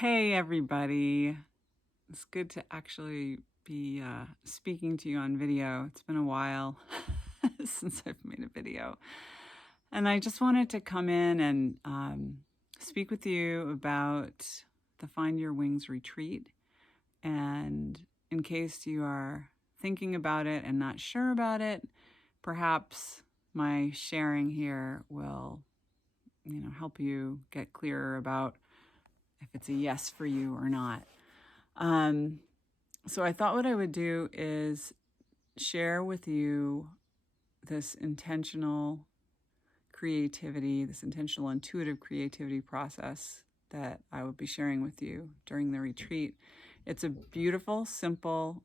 Hey everybody, it's good to actually be speaking to you on video. It's been a while since I've made a video. And I just wanted to come in and speak with you about the Find Your Wings retreat. And in case you are thinking about it and not sure about it, perhaps my sharing here will, help you get clearer about if it's a yes for you or not. So I thought what I would do is share with you this intentional creativity, this intentional intuitive creativity process that I will be sharing with you during the retreat. It's a beautiful, simple,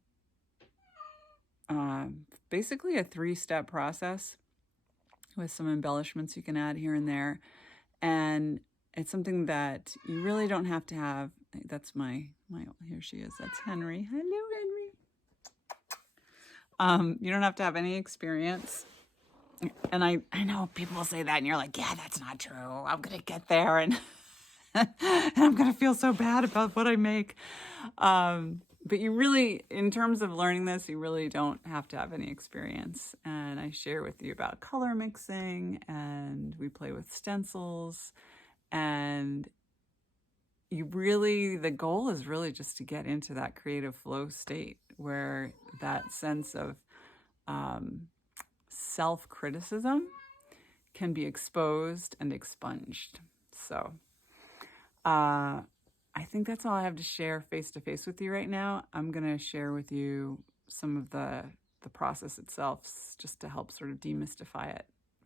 basically a 3-step process with some embellishments you can add here and there. And it's something that you really don't have to have. That's my here she is. That's Henry. Hello, Henry. You don't have to have any experience. And I know people will say that and you're like, yeah, that's not true. I'm going to get there and, and I'm going to feel so bad about what I make. But you really, in terms of learning this, you really don't have to have any experience. And I share with you about color mixing, and we play with stencils. And the goal is really just to get into that creative flow state where that sense of self-criticism can be exposed and expunged. So I think that's all I have to share face-to-face with you right now. I'm going to share with you some of the process itself just to help sort of demystify it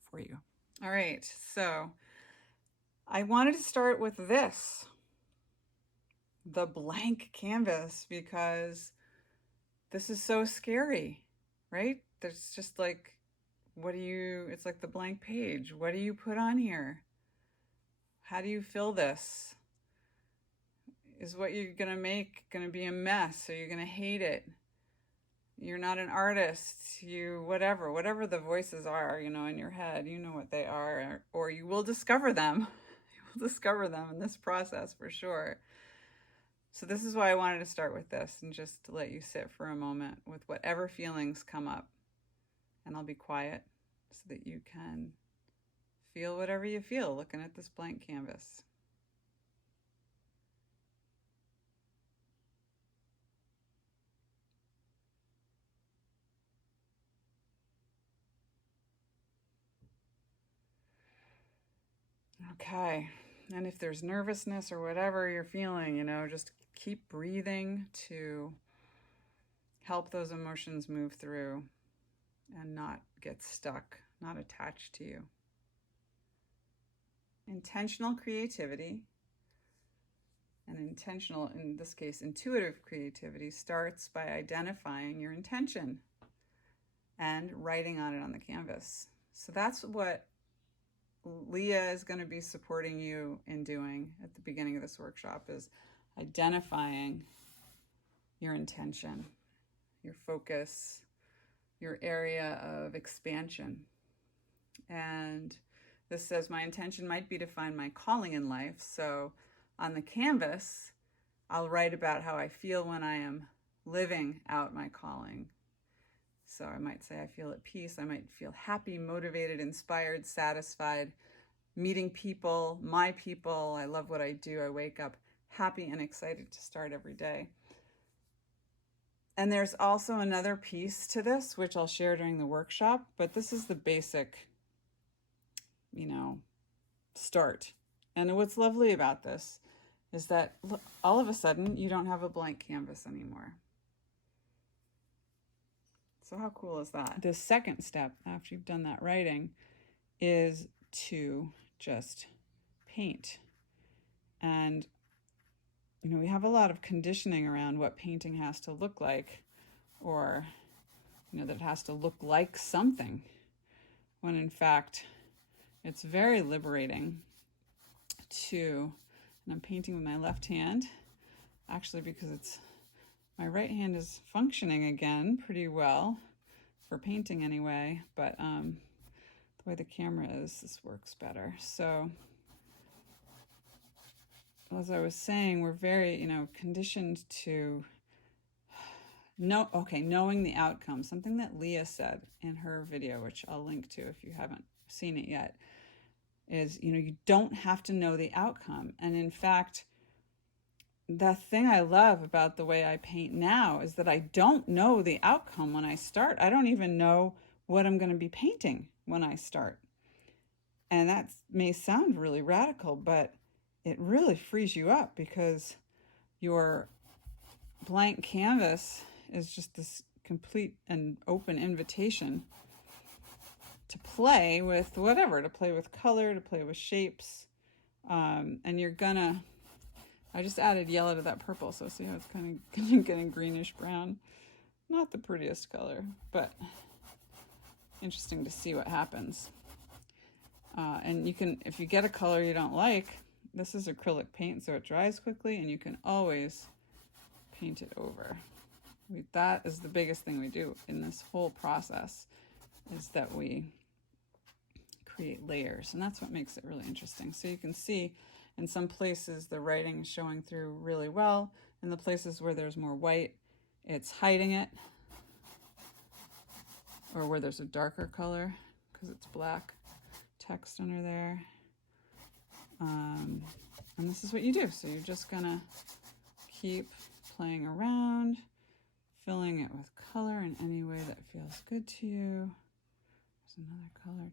for you. All right, so I wanted to start with this, the blank canvas, because this is so scary, right? There's just like, it's like the blank page. What do you put on here? How do you fill this? Is what you're going to make going to be a mess? Are you going to hate it? You're not an artist. Whatever the voices are, in your head, you know what they are, or you will discover them. You will discover them in this process for sure. So this is why I wanted to start with this and just to let you sit for a moment with whatever feelings come up. And I'll be quiet so that you can feel whatever you feel looking at this blank canvas. Okay, and if there's nervousness or whatever you're feeling, just keep breathing to help those emotions move through and not get stuck, not attached to you. Intentional creativity, and intentional, in this case, intuitive creativity, starts by identifying your intention and writing on it on the canvas. So that's what Leah is going to be supporting you in doing at the beginning of this workshop, is identifying your intention, your focus, your area of expansion. And this says, my intention might be to find my calling in life. So on the canvas, I'll write about how I feel when I am living out my calling. So I might say I feel at peace. I might feel happy, motivated, inspired, satisfied, meeting people, my people. I love what I do. I wake up happy and excited to start every day. And there's also another piece to this, which I'll share during the workshop, but this is the basic, start. And what's lovely about this is that all of a sudden you don't have a blank canvas anymore. So how cool is that? The second step after you've done that writing is to just paint. And, we have a lot of conditioning around what painting has to look like, or, that it has to look like something, when in fact it's very liberating to, and I'm painting with my left hand, actually, because my right hand is functioning again pretty well for painting anyway, but the way the camera is, this works better. So as I was saying, we're very, conditioned to knowing the outcome. Something that Leah said in her video, which I'll link to if you haven't seen it yet, is, you don't have to know the outcome. And in fact, the thing I love about the way I paint now is that I don't know the outcome when I start. I don't even know what I'm going to be painting when I start. And that may sound really radical, but it really frees you up, because your blank canvas is just this complete and open invitation to play with whatever, to play with color, to play with shapes. And you're gonna, I just added yellow to that purple, so see how it's kind of getting greenish brown. Not the prettiest color, but interesting to see what happens. And you can, if you get a color you don't like, this is acrylic paint, so it dries quickly, and you can always paint it over. That is the biggest thing we do in this whole process, is that we create layers, and that's what makes it really interesting. So you can see in some places the writing is showing through really well. In the places where there's more white, it's hiding it, or where there's a darker color because it's black text under there. And this is what you do. So you're just gonna keep playing around, filling it with color in any way that feels good to you. There's another color.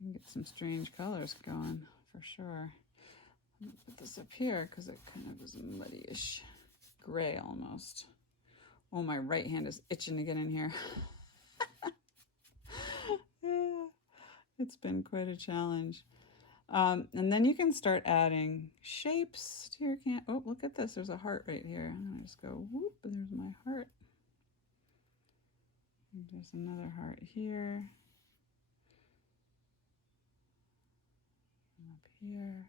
You can get some strange colors going for sure. I'm gonna put this up here because it kind of is muddy-ish, gray almost. Oh, my right hand is itching to get in here. Yeah, it's been quite a challenge. And then you can start adding shapes to your can. Oh, look at this. There's a heart right here. I'm gonna just go whoop, and there's my heart. And there's another heart here. And up here.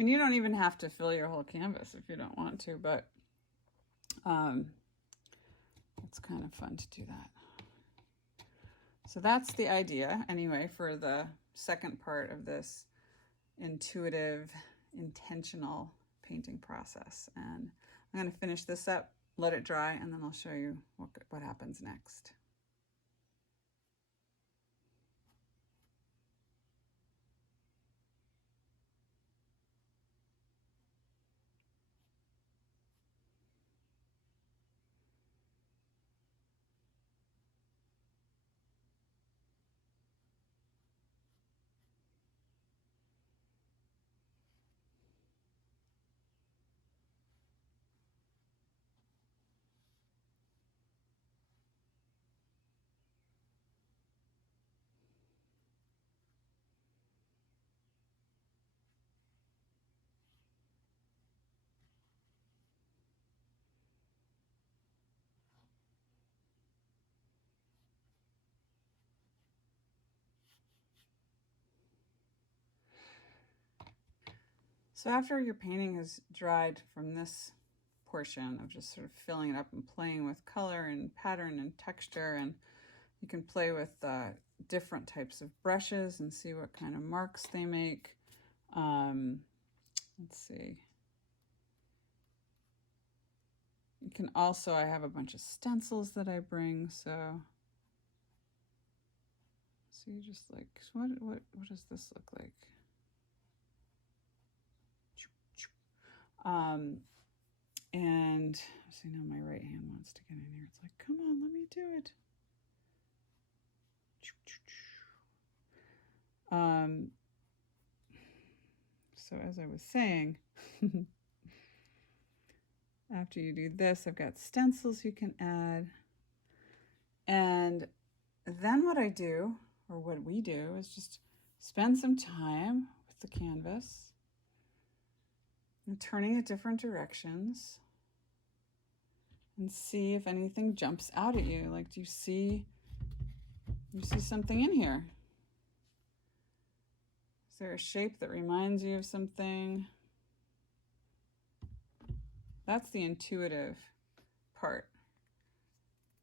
And you don't even have to fill your whole canvas if you don't want to, but it's kind of fun to do that. So that's the idea, anyway, for the second part of this intuitive, intentional painting process. And I'm going to finish this up, let it dry, and then I'll show you what happens next. So after your painting has dried from this portion of just sort of filling it up and playing with color and pattern and texture, and you can play with different types of brushes and see what kind of marks they make. Let's see. You can also, I have a bunch of stencils that I bring, so you just like, what does this look like? And see, now my right hand wants to get in here. It's like, come on, let me do it. So as I was saying, After you do this, I've got stencils you can add. And then what I do, or what we do, is just spend some time with the canvas and turning it different directions and see if anything jumps out at you. Like, do you see something in here? Is there a shape that reminds you of something? That's the intuitive part.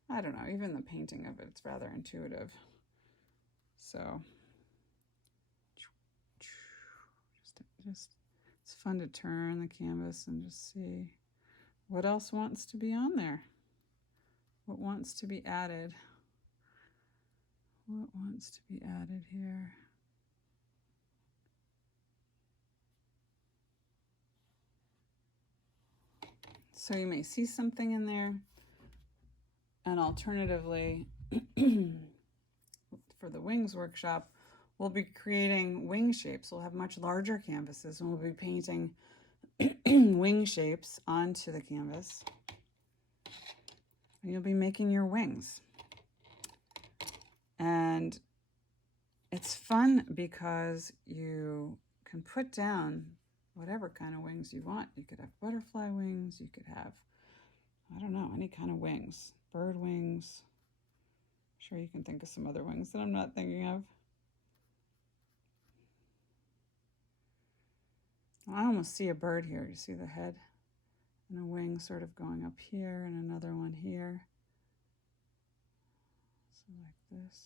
I don't know, even the painting of it's rather intuitive. So just it's fun to turn the canvas and just see what else wants to be on there. What wants to be added? What wants to be added here? So you may see something in there. And alternatively, for the wings workshop, we'll be creating wing shapes. We'll have much larger canvases and we'll be painting wing shapes onto the canvas. And you'll be making your wings. And it's fun because you can put down whatever kind of wings you want. You could have butterfly wings, you could have, I don't know, any kind of wings. Bird wings. I'm sure you can think of some other wings that I'm not thinking of. I almost see a bird here. You see the head and a wing sort of going up here and another one here. So like this.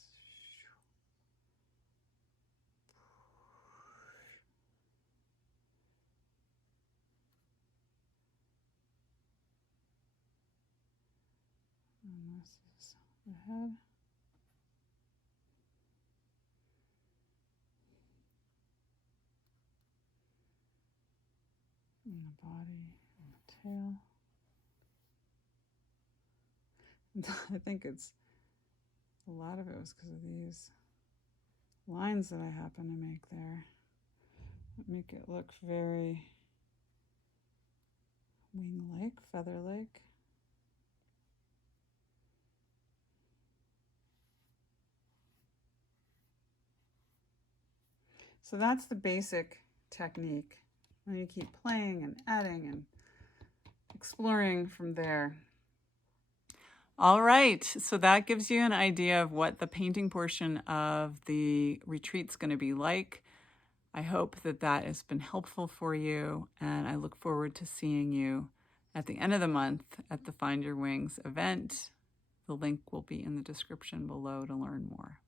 And this is the head. And the body and the tail. I think it's a lot of it was because of these lines that I happen to make there that make it look very wing-like, feather-like. So that's the basic technique. And you keep playing and adding and exploring from there. All right, so that gives you an idea of what the painting portion of the retreat's going to be like. I hope that that has been helpful for you, and I look forward to seeing you at the end of the month at the Find Your Wings event. The link will be in the description below to learn more.